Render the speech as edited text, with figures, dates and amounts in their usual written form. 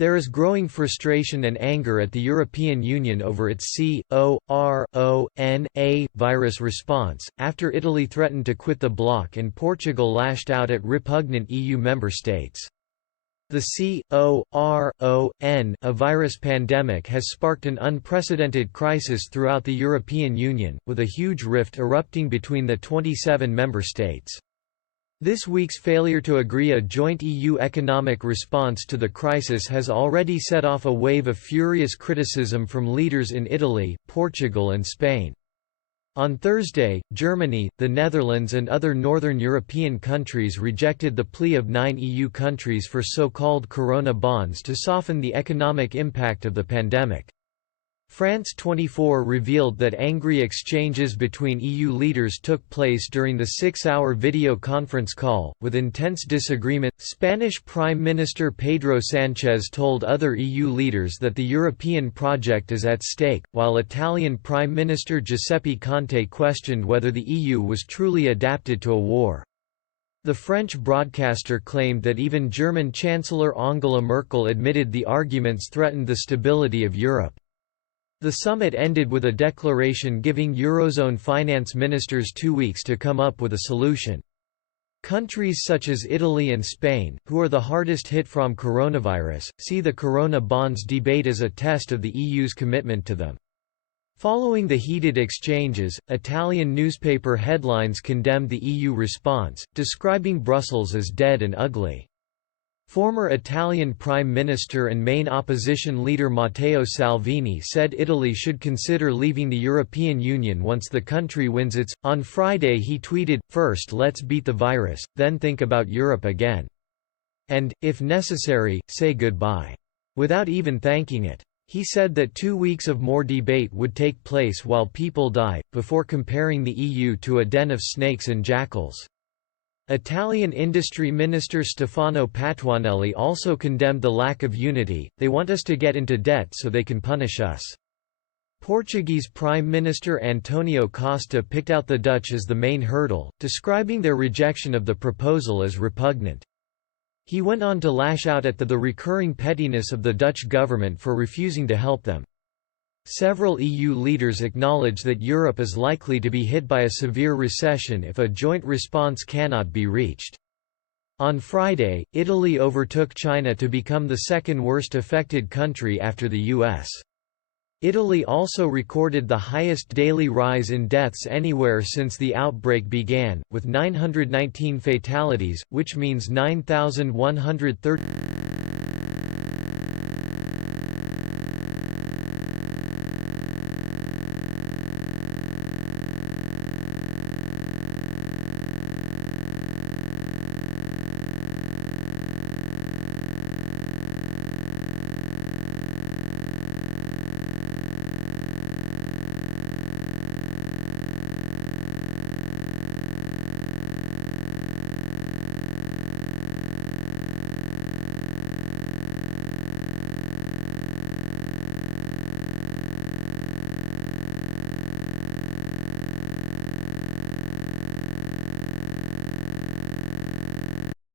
There is growing frustration and anger at the European Union over its corona virus response, after Italy threatened to quit the bloc and Portugal lashed out at repugnant EU member states. The corona virus pandemic has sparked an unprecedented crisis throughout the European Union, with a huge rift erupting between the 27 member states. This week's failure to agree a joint EU economic response to the crisis has already set off a wave of furious criticism from leaders in Italy, Portugal and Spain. On Thursday, Germany, the Netherlands and other northern European countries rejected the plea of 9 EU countries for so-called corona bonds to soften the economic impact of the pandemic. France 24 revealed that angry exchanges between EU leaders took place during the 6-hour video conference call, with intense disagreement. Spanish Prime Minister Pedro Sánchez told other EU leaders that the European project is at stake, while Italian Prime Minister Giuseppe Conte questioned whether the EU was truly adapted to a war. The French broadcaster claimed that even German Chancellor Angela Merkel admitted the arguments threatened the stability of Europe. The summit ended with a declaration giving Eurozone finance ministers 2 weeks to come up with a solution. Countries such as Italy and Spain, who are the hardest hit from coronavirus, see the corona bonds debate as a test of the EU's commitment to them. Following the heated exchanges, Italian newspaper headlines condemned the EU response, describing Brussels as dead and ugly. Former Italian Prime Minister and main opposition leader Matteo Salvini said Italy should consider leaving the European Union once the country wins its. On Friday he tweeted, "First let's beat the virus, then think about Europe again. And, if necessary, say goodbye. Without even thanking it." He said that 2 weeks of more debate would take place while people die, before comparing the EU to a den of snakes and jackals. Italian Industry Minister Stefano Patuanelli also condemned the lack of unity. "They want us to get into debt so they can punish us." Portuguese Prime Minister Antonio Costa picked out the Dutch as the main hurdle, describing their rejection of the proposal as repugnant. He went on to lash out at the recurring pettiness of the Dutch government for refusing to help them. Several EU leaders acknowledge that Europe is likely to be hit by a severe recession if a joint response cannot be reached. On Friday, Italy overtook China to become the second worst affected country after the US. Italy also recorded the highest daily rise in deaths anywhere since the outbreak began, with 919 fatalities, which means 9,130